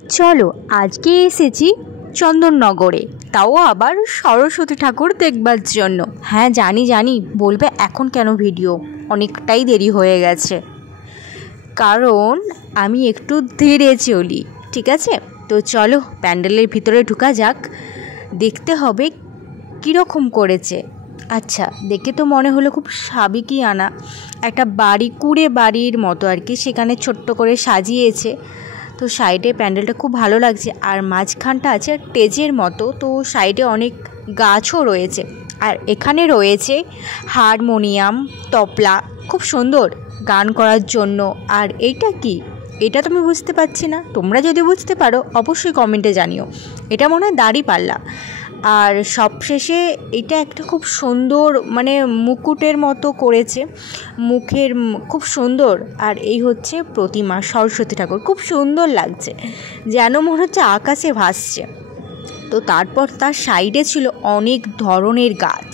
চলো আজকে এসেছি চন্দননগরে, তাও আবার সরস্বতী ঠাকুর দেখবার জন্য। হ্যাঁ জানি জানি, বলবে এখন কেন ভিডিও, অনেকটাই দেরি হয়ে গেছে, কারণ আমি একটু ধীরে চলি, ঠিক আছে? তো চলো প্যান্ডেলের ভিতরে ঢোকা যাক, দেখতে হবে কীরকম করেছে। আচ্ছা, দেখে তো মনে হলো খুব সাবেকিয়ানা একটা বাড়ি, কুঁড়ে বাড়ির মতো আর কি, সেখানে ছোট্ট করে সাজিয়েছে। তো সাইডে প্যান্ডেলটা খুব ভালো লাগছে, আর মাঝখানটা আছে টেজের মতো, তো সাইডে অনেক গাছও রয়েছে, আর এখানে রয়েছে হারমোনিয়াম, তবলা, খুব সুন্দর গান করার জন্য। আর এইটা কি, এটা তো আমি বুঝতে পারছি না, তোমরা যদি বুঝতে পারো অবশ্যই কমেন্টে জানিও। এটা মনে হয় দাঁড়িপাল্লা। আর সবশেষে এটা একটা খুব সুন্দর মানে মুকুটের মতো করেছে, মুখের খুব সুন্দর। আর এই হচ্ছে প্রতিমা সরস্বতী ঠাকুর, খুব সুন্দর লাগছে, যেন মনে হচ্ছে আকাশে ভাসছে। তো তারপর তার সাইডে ছিল অনেক ধরনের গাছ।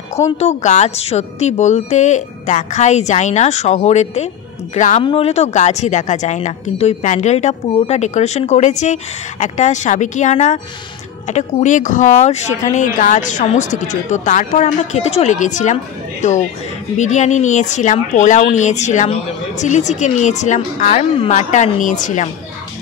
এখন তো গাছ সত্যি বলতে দেখাই যায় না শহরেতে, গ্রাম নইলে তো গাছই দেখা যায় না। কিন্তু ওই প্যান্ডেলটা পুরোটা ডেকোরেশন করেছে একটা সাবেকিয়ানা একটা কুঁড়ে ঘর, সেখানে গাছ, সমস্ত কিছু। তো তারপর আমরা খেতে চলে গেছিলাম। তো বিরিয়ানি নিয়েছিলাম, পোলাও নিয়েছিলাম, চিলি চিকেন নিয়েছিলাম, আর মাটন নিয়েছিলাম।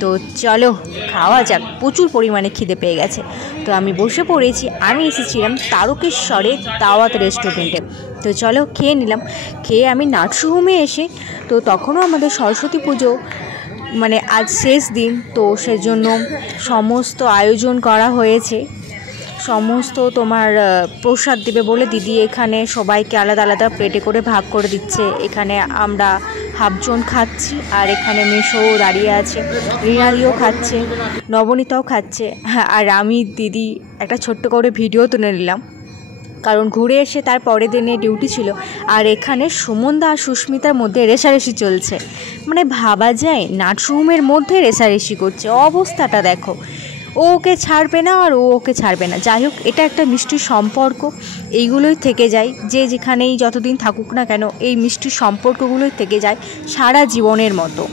তো চলো খাওয়া যাক, প্রচুর পরিমাণে খিদে পেয়ে গেছে। তো আমি বসে পড়েছি, আমি এসেছিলাম তারকেশ্বরের দাওয়াত রেস্টুরেন্টে। তো চলো খেয়ে নিলাম। খেয়ে আমি নার্সিংহোমে এসে, তো তখনও আমাদের সরস্বতী পুজো মানে আজ শেষ দিন, তো সেজন্য সমস্ত আয়োজন করা হয়েছে। সমস্ত তোমার প্রসাদ দেবে বলে দিদি এখানে সবাইকে আলাদা আলাদা প্লেটে করে ভাগ করে দিচ্ছে। এখানে আমরা হাফজন খাচ্ছি, আর এখানে মেশোও দাঁড়িয়ে আছে, রিনাদিও খাচ্ছে, নবনীতাও খাচ্ছে। হ্যাঁ, আর আমি দিদি একটা ছোট্ট করে ভিডিও তুলে নিলাম, কারণ ঘুরে এসে তার পরের দিনে ডিউটি ছিল। আর এখানে সুমনদা আর সুস্মিতার মধ্যে রেষারেষি চলছে, মানে ভাবা যায় নার্সিংহোমের মধ্যে রেষারেষি করছে, অবস্থাটা দেখো। ও ওকে ছাড়বে না আর ও ওকে ছাড়বে না। যাই হোক, এটা একটা মিষ্টি সম্পর্ক, এইগুলোই থেকে যায়, যে যেখানেই যতদিন থাকুক না কেন এই মিষ্টি সম্পর্কগুলোই থেকে যায় সারা জীবনের মতো।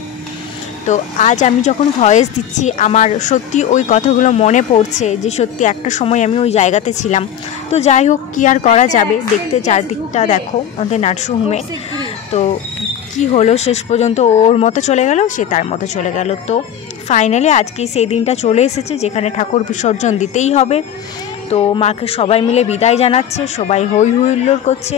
তো আজ আমি যখন ভয়েস দিচ্ছি, আমার সত্যি ওই কথাগুলো মনে পড়ছে, যে সত্যি একটা সময় আমি ওই জায়গাতে ছিলাম। তো যাই হোক, কী আর করা যাবে, দেখতে চারদিকটা দেখো আমাদের নার্সিংহোমে। তো কি হলো, শেষ পর্যন্ত ওর মতো চলে গেল, সে তার মতো চলে গেল। তো ফাইনালি আজকে সেই দিনটা চলে এসেছে যেখানে ঠাকুর বিসর্জন দিতেই হবে। তো মাকে সবাই মিলে বিদায় জানাচ্ছে, সবাই হই হুল্লোড় করছে,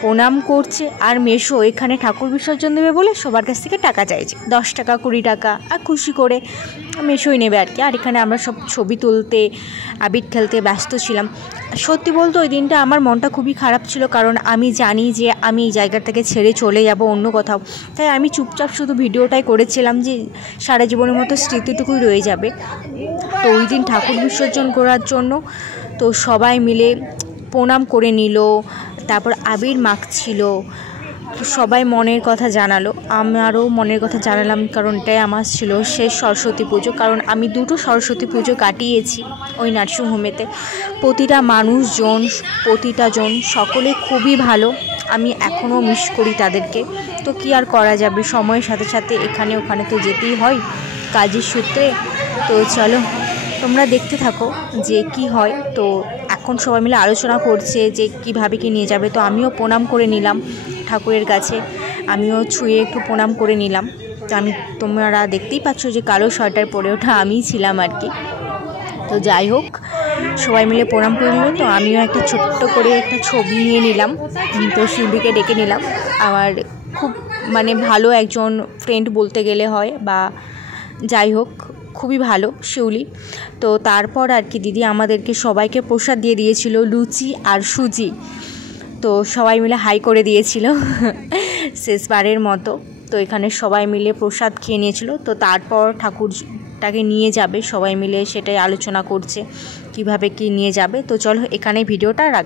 প্রণাম করছে। আর মেশো এখানে ঠাকুর বিসর্জন দেবে বলে সবার কাছ থেকে টাকা চাইছে, 10 টাকা 20 টাকা, আর খুশি করে মেশোই নেবে আর কি। আর এখানে আমরা সব ছবি তুলতে, আবির খেলতে ব্যস্ত ছিলাম। সত্যি বলতে ওই দিনটা আমার মনটা খুবই খারাপ ছিল, কারণ আমি জানি যে আমি এই জায়গা থেকে ছেড়ে চলে যাব অন্য কোথাও। তাই আমি চুপচাপ শুধু ভিডিওটাই করেছিলাম, যে সারা জীবনের মতো স্মৃতিটুকুই রয়ে যাবে। তো ওই দিন ঠাকুর বিসর্জন করার জন্য তো সবাই মিলে প্রণাম করে নিল, তারপর আবির মাখছিল, সবাই মনের কথা জানালো, আমারও মনের কথা জানালাম, কারণ এটাই আমার ছিল শেষ সরস্বতী পুজো। কারণ আমি 2টো সরস্বতী পুজো কাটিয়েছি ওই নার্সিংহোমেতে। প্রতিটা মানুষজন, প্রতিটা জন সকলে খুবই ভালো, আমি এখনও মিস করি তাদেরকে। তো কী আর করা যাবে, সময়ের সাথে সাথে এখানে ওখানে তো যেতেই হয় কাজের সূত্রে। তো চলো তোমরা দেখতে থাকো যে কি হয়। তো এখন সবাই মিলে আলোচনা করছে যে কীভাবে কি নিয়ে যাবে। তো আমিও প্রণাম করে নিলাম ঠাকুরের কাছে, আমিও ছুঁয়ে একটু প্রণাম করে নিলাম। তো তোমরা দেখতেই পাচ্ছ যে কালো সোয়েটার পরে ওঠা আমিই ছিলাম আর কি। তো যাই হোক, সবাই মিলে প্রণাম করে নিল। তো আমিও একটা ছোট্ট করে একটা ছবি নিয়ে নিলাম, তো শিউলিকে ডেকে নিলাম। আমার খুব মানে ভালো একজন ফ্রেন্ড বলতে গেলে হয়, বা যাই হোক খুবই ভালো শিউলি। তো তারপর আর কি দিদি আমাদেরকে সবাইকে প্রসাদ দিয়ে দিয়েছিল, লুচি আর সুজি। তো সবাই মিলে হাই করে দিয়েছিল শেষবারের মতো। তো এখানে সবাই মিলে প্রসাদ খেয়ে নিয়েছিল। তো তারপর ঠাকুরটাকে নিয়ে যাবে, সবাই মিলে সেটাই আলোচনা করছে কিভাবে কি নিয়ে যাবে। তো চলো এখানে ভিডিওটা রাখ।